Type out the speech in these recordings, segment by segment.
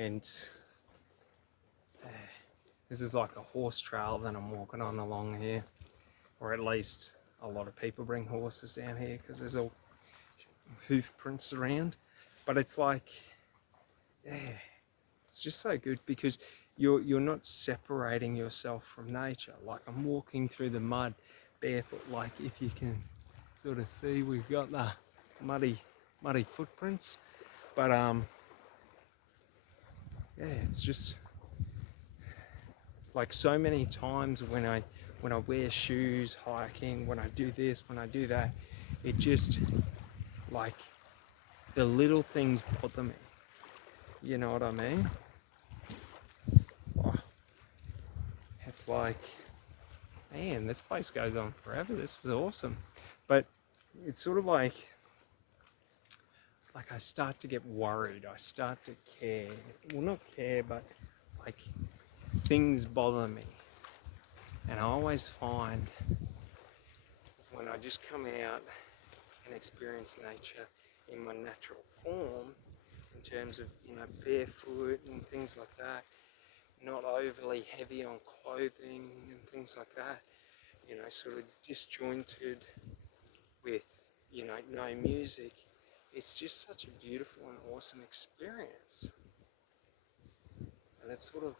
And this is like a horse trail that I'm walking on along here, or at least a lot of people bring horses down here because there's all hoof prints around. But it's like, yeah, it's just so good because you're not separating yourself from nature. Like I'm walking through the mud barefoot. Like if you can sort of see, we've got the muddy footprints. But yeah, it's just like so many times when I wear shoes hiking, when I do this, when I do that, it just like the little things bother me. You know what I mean? Oh, it's like, man, this place goes on forever. This is awesome. But it's sort of like I start to get worried. I start to care. Well, not care, but like things bother me. And I always find when I just come out and experience nature in my natural form, in terms of, you know, barefoot and things like that, not overly heavy on clothing and things like that, you know, sort of disjointed with, you know, no music. It's just such a beautiful and awesome experience. And it's sort of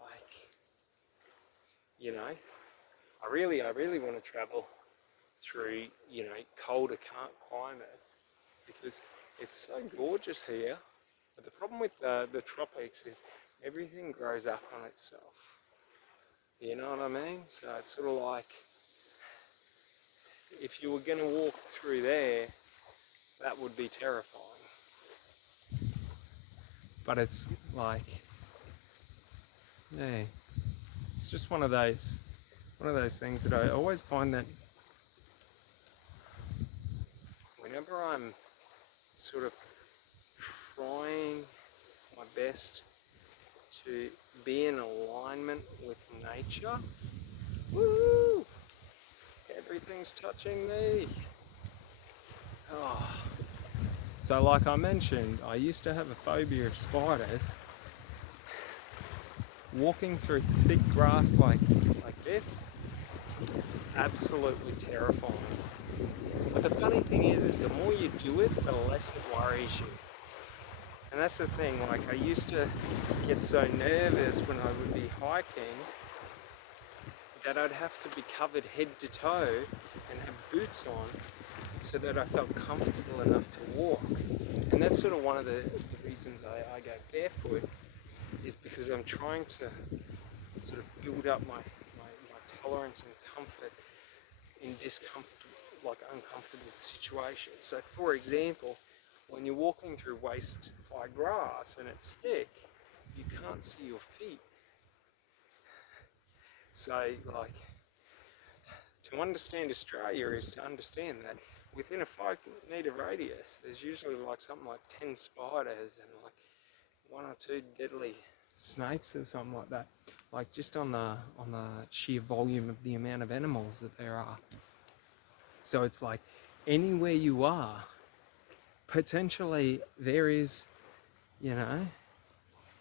like, you know, I really want to travel through, you know, colder climates because it's so gorgeous here. But the problem with the tropics is everything grows up on itself. You know what I mean? So it's sort of like if you were going to walk through there, that would be terrifying. But it's like, yeah, it's just one of those things that I always find that whenever I'm sort of trying my best to be in alignment with nature, woo, everything's touching me. Oh. So like I mentioned, I used to have a phobia of spiders. Walking through thick grass like this, absolutely terrifying. But the funny thing is the more you do it, the less it worries you. And that's the thing, like I used to get so nervous when I would be hiking that I'd have to be covered head to toe and have boots on so that I felt comfortable enough to walk. And that's sort of one of the reasons I go barefoot, is because I'm trying to sort of build up my tolerance and comfort in like uncomfortable situations. So for example, when you're walking through waist-high grass and it's thick, you can't see your feet. So like, to understand Australia is to understand that within a 5-metre radius, there's usually like something like 10 spiders and like 1 or 2 deadly snakes or something like that. Like just on the sheer volume of the amount of animals that there are. So it's like anywhere you are, potentially there is, you know,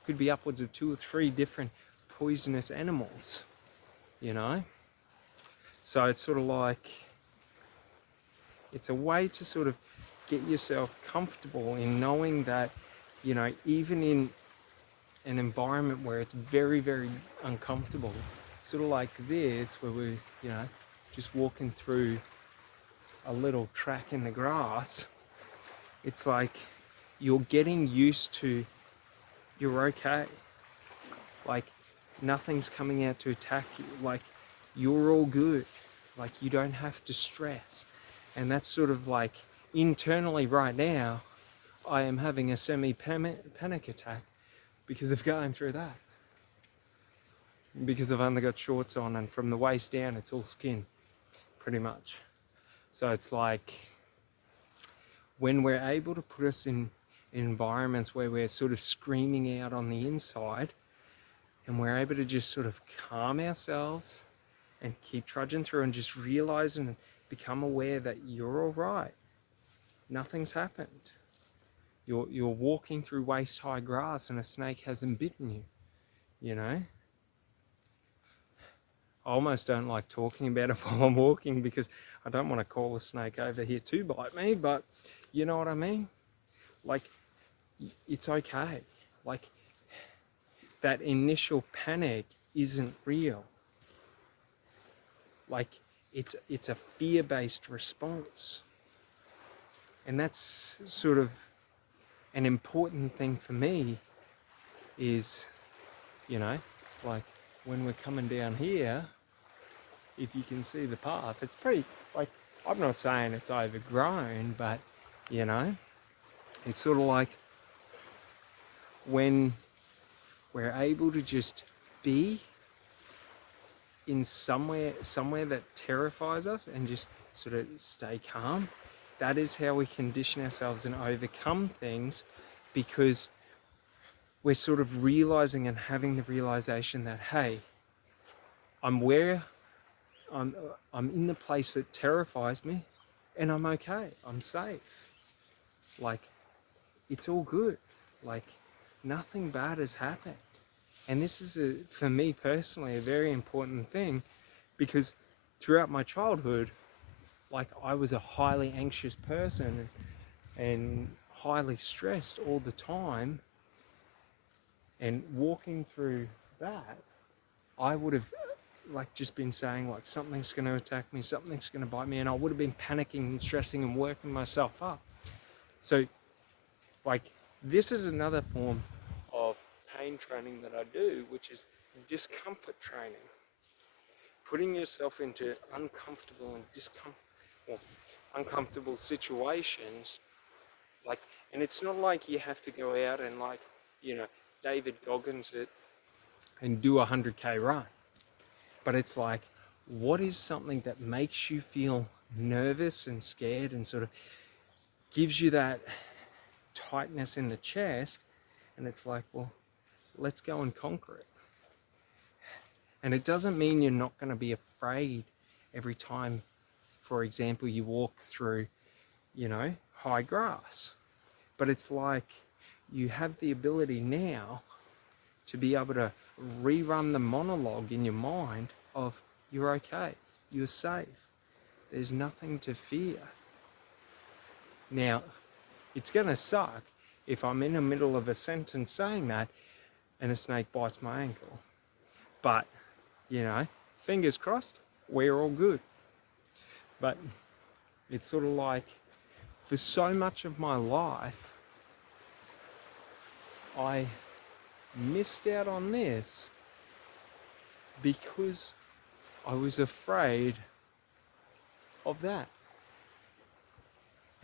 could be upwards of 2 or 3 different poisonous animals, you know. So it's sort of like, it's a way to sort of get yourself comfortable in knowing that, you know, even in an environment where it's very, very uncomfortable, sort of like this, where we're, you know, just walking through a little track in the grass, it's like you're getting used to, you're okay. Like nothing's coming out to attack you. Like you're all good. Like you don't have to stress. And that's sort of like internally right now, I am having a semi-panic attack because of going through that. Because I've only got shorts on and from the waist down it's all skin, pretty much. So it's like when we're able to put us in environments where we're sort of screaming out on the inside and we're able to just sort of calm ourselves and keep trudging through and just realize and become aware that you're all right. Nothing's happened. you're walking through waist-high grass and a snake hasn't bitten you, you know? I almost don't like talking about it while I'm walking because I don't want to call a snake over here to bite me, but you know what I mean? Like, it's okay. Like, that initial panic isn't real. Like, it's a fear-based response. And that's sort of an important thing for me is, you know, like when we're coming down here, if you can see the path, it's pretty, like, I'm not saying it's overgrown, but, you know, it's sort of like when we're able to just be in somewhere that terrifies us and just sort of stay calm, that is how we condition ourselves and overcome things, because we're sort of realizing and having the realization that, hey, I'm in the place that terrifies me, and I'm okay, I'm safe. Like, it's all good. Like, nothing bad has happened. And this is, for me personally, a very important thing, because throughout my childhood, like, I was a highly anxious person and highly stressed all the time. And walking through that, I would have like just been saying like something's going to attack me, something's going to bite me, and I would have been panicking and stressing and working myself up. So like, this is another form of pain training that I do, which is discomfort training. Putting yourself into uncomfortable and uncomfortable situations, like, and it's not like you have to go out and, like, you know, David Goggins it and do a 100k run. But it's like, what is something that makes you feel nervous and scared and sort of gives you that tightness in the chest? And it's like, well, let's go and conquer it. And it doesn't mean you're not going to be afraid every time, for example, you walk through, you know, high grass. But it's like you have the ability now to be able to rerun the monologue in your mind of, you're okay, you're safe, there's nothing to fear. Now, it's going to suck if I'm in the middle of a sentence saying that and a snake bites my ankle. But, you know, fingers crossed, we're all good. But it's sort of like, for so much of my life, I missed out on this because I was afraid of that.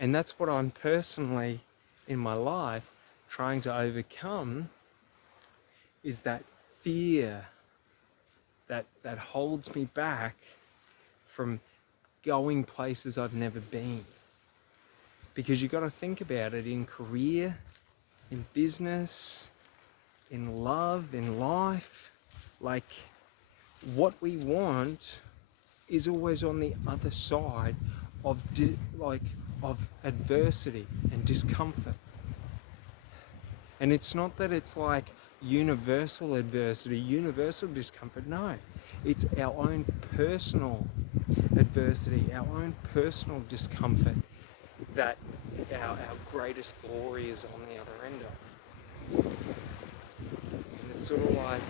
And that's what I'm personally in my life trying to overcome, is that fear that holds me back from going places I've never been. Because you've got to think about it, in career, in business, in love, in life, like, what we want is always on the other side of of adversity and discomfort. And it's not that it's like universal adversity, universal discomfort. No, it's our own personal adversity, our own personal discomfort that our greatest glory is on the other end of. And it's sort of like,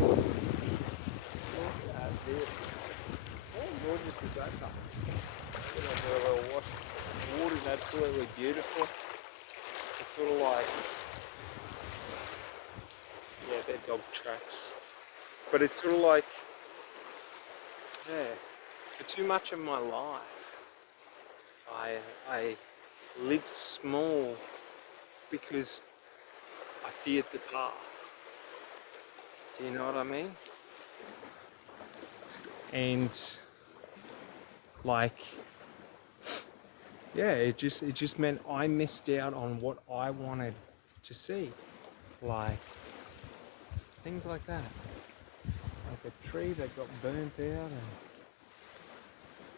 look at this. How gorgeous is that color? The water's absolutely beautiful. It's sort of like, yeah, they're dog tracks. But it's sort of like, yeah, for too much of my life, I lived small because I feared the path. Do you know what I mean? And like, yeah, it just meant I missed out on what I wanted to see. Like, things like that. Like a tree that got burnt out, and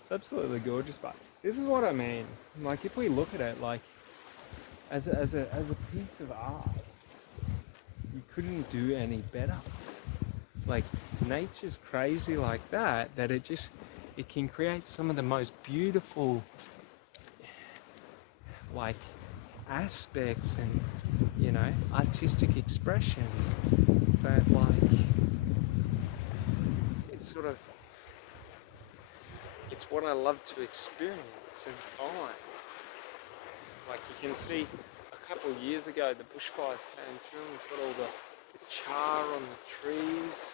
it's absolutely gorgeous. But this is what I mean. Like, if we look at it, like, as a piece of art, you couldn't do any better. Like, nature's crazy like that it can create some of the most beautiful, like, aspects and, artistic expressions that, like, it's sort of, it's what I love to experience and find. Like, you can see a couple of years ago the bushfires came through and put all the char on the trees,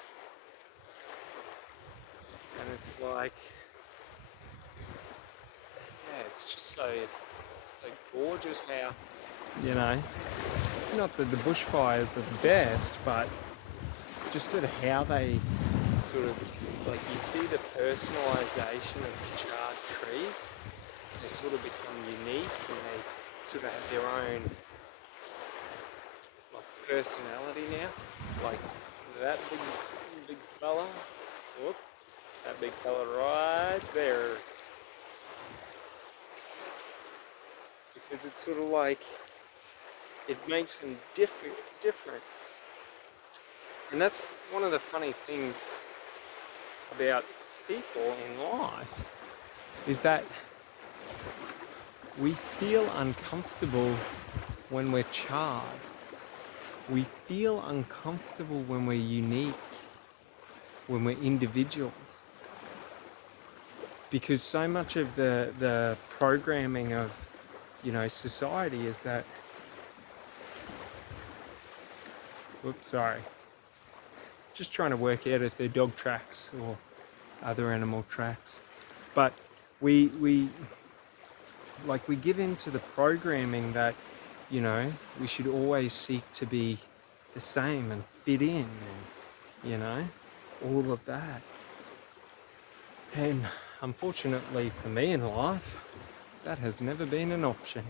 and it's like, yeah, it's just so gorgeous how, not that the bushfires are the best, but just at how they sort of, like, you see the personalisation of the charred trees. They sort of become unique and they sort of have their own, like, personality now. Like that big fella, whoop, that big fella right there. Because it's sort of like, it makes them different. And that's one of the funny things about people in life, is that we feel uncomfortable when we're charred. We feel uncomfortable when we're unique, when we're individuals. Because so much of the programming of, society is that, whoops, sorry. Just trying to work out if they're dog tracks or other animal tracks. But we give in to the programming that, we should always seek to be the same and fit in and, all of that. And unfortunately for me in life, that has never been an option.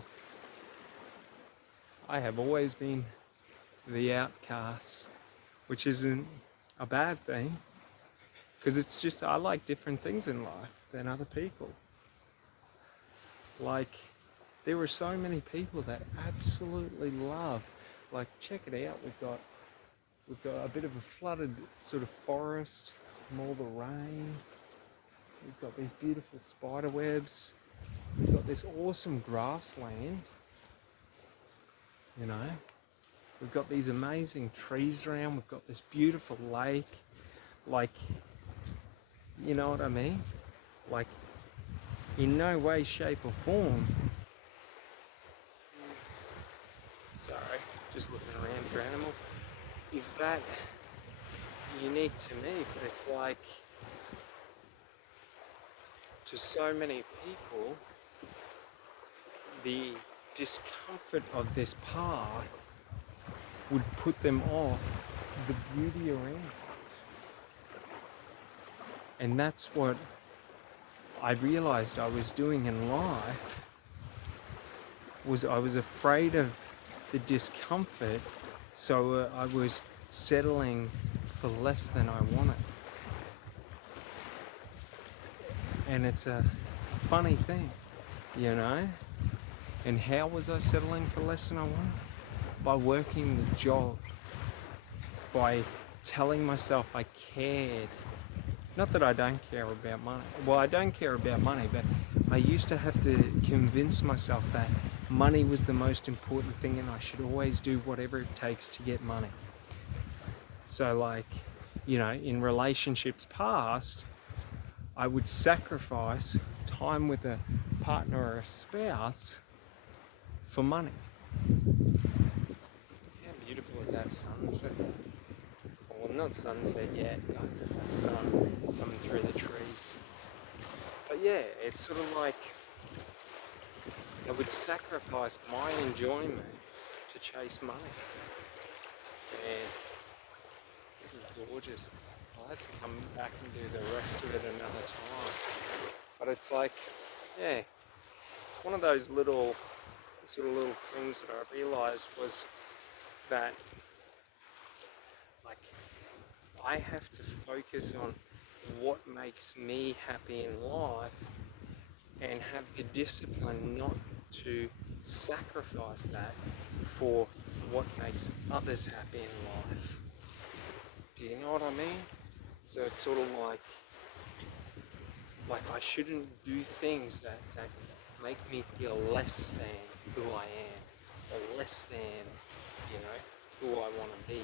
I have always been the outcast, which isn't a bad thing, because it's just, I like different things in life than other people. Like, there are so many people that absolutely love, like, check it out, we've got a bit of a flooded sort of forest from all the rain. We've got these beautiful spider webs. We've got this awesome grassland, We've got these amazing trees around. We've got this beautiful lake. Like, you know what I mean? Like, in no way, shape or form. Sorry, just looking around for animals. Is that unique to me? But it's like, to so many people, the discomfort of this path would put them off the beauty around it. And that's what I realized I was doing in life, was I was afraid of the discomfort, so I was settling for less than I wanted. And it's a funny thing, And how was I settling for less than I wanted? By working the job, by telling myself I cared. Not that I don't care about money. Well, I don't care about money, but I used to have to convince myself that money was the most important thing and I should always do whatever it takes to get money. So, like, in relationships past, I would sacrifice time with a partner or a spouse for money. How beautiful is that sunset? Well, not sunset yet, but that sun coming through the trees. But yeah, it's sort of like I would sacrifice my enjoyment to chase money. And this is gorgeous. I'll have to come back and do the rest of it another time. But it's like, yeah, it's one of those little things that I realised was that, like, I have to focus on what makes me happy in life and have the discipline not to sacrifice that for what makes others happy in life. Do you know what I mean? So it's sort of like I shouldn't do things that make me feel less than who I am, or less than, who I want to be,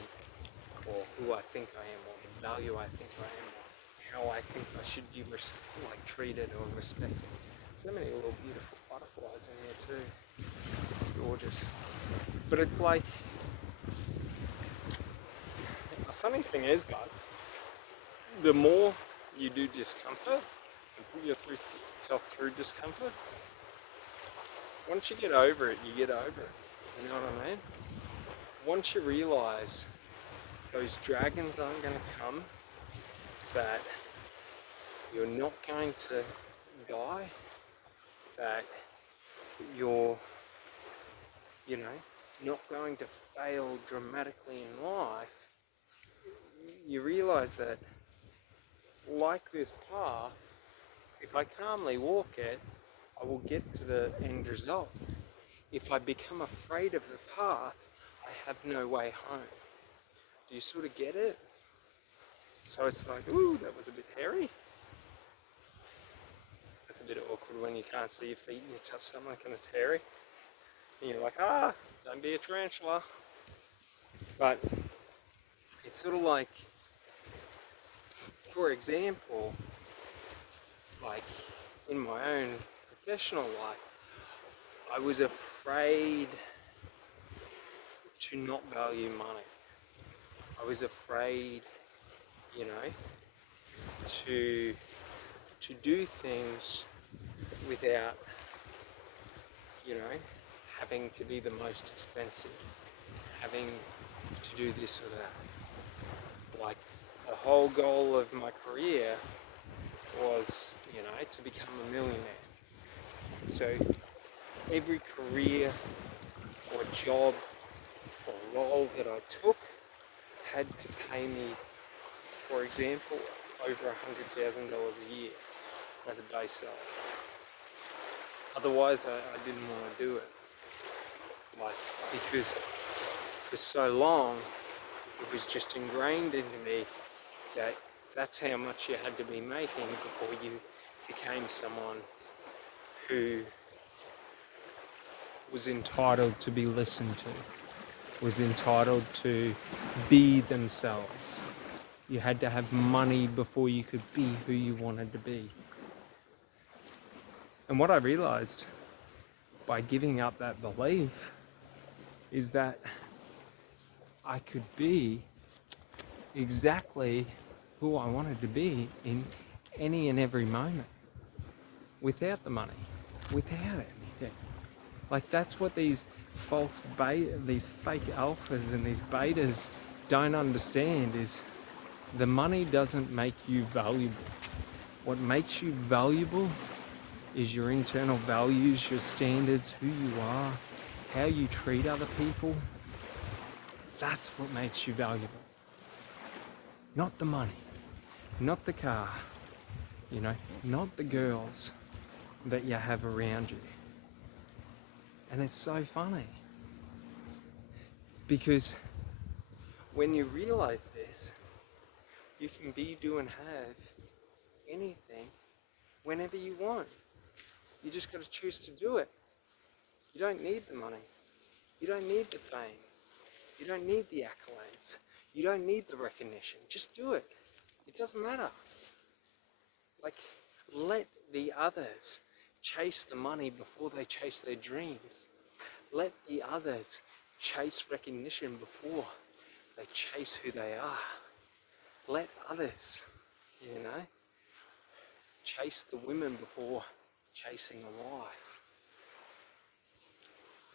or who I think I am, or the value I think I am, or how I think I should be treated or respected. So many little beautiful butterflies in here too. It's gorgeous. But it's like, a funny thing is, guys, the more you do discomfort and put yourself through discomfort, once you get over it, you get over it. You know what I mean? Once you realise those dragons aren't going to come, that you're not going to die, that you're, not going to fail dramatically in life, you realise that, like this path, if I calmly walk it, I will get to the end result. If I become afraid of the path, I have no way home. Do you sort of get it? So it's like, ooh, that was a bit hairy. That's a bit awkward when you can't see your feet and you touch something and it's hairy. And you're like, don't be a tarantula. But it's sort of like, for example, like in my own professional life, I was afraid to not value money. I was afraid, to do things without, having to be the most expensive, having to do this or that. Like, the whole goal of my career was, to become a millionaire. So every career or job or role that I took had to pay me, for example, over $100,000 a year as a base salary. Otherwise, I didn't want to do it. Because for so long, it was just ingrained into me that that's how much you had to be making before you became someone who was entitled to be listened to, was entitled to be themselves. You had to have money before you could be who you wanted to be. And what I realized by giving up that belief is that I could be exactly who I wanted to be in any and every moment, without the money, without anything. Like, that's what these these fake alphas and these betas don't understand, is the money doesn't make you valuable. What makes you valuable is your internal values, your standards, who you are, how you treat other people. That's what makes you valuable. Not the money, not the car, not the girls that you have around you. And it's so funny, because when you realize this, you can be, do, and have anything whenever you want. You just got to choose to do it. You don't need the money. You don't need the fame. You don't need the accolades. You don't need the recognition. Just do it. It doesn't matter. Like, let the others chase the money before they chase their dreams. Let the others chase recognition before they chase who they are. Let others, chase the women before chasing a wife.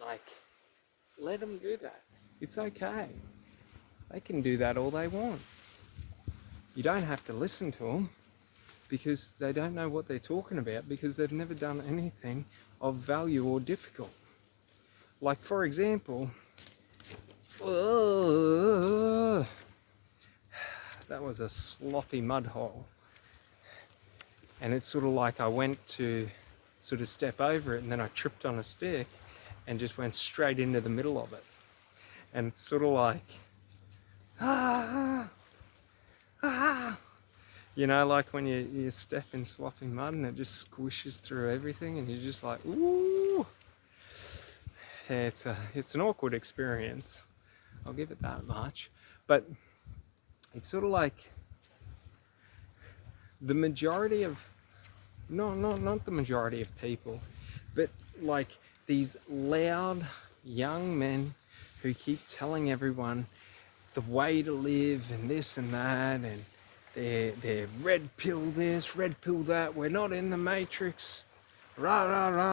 Like, let them do that. It's okay. They can do that all they want. You don't have to listen to them, because they don't know what they're talking about, because they've never done anything of value or difficult. Like, for example, that was a sloppy mud hole. And it's sort of like I went to sort of step over it, and then I tripped on a stick, and just went straight into the middle of it. And it's sort of like, ah, ah, you know, like when you step in sloppy mud and it just squishes through everything and you're just like, ooh. Yeah, it's an awkward experience, I'll give it that much. But it's sort of like the majority of, not the majority of people, but like these loud young men who keep telling everyone the way to live and this and that, and they're red pill this, red pill that, we're not in the matrix, rah rah rah.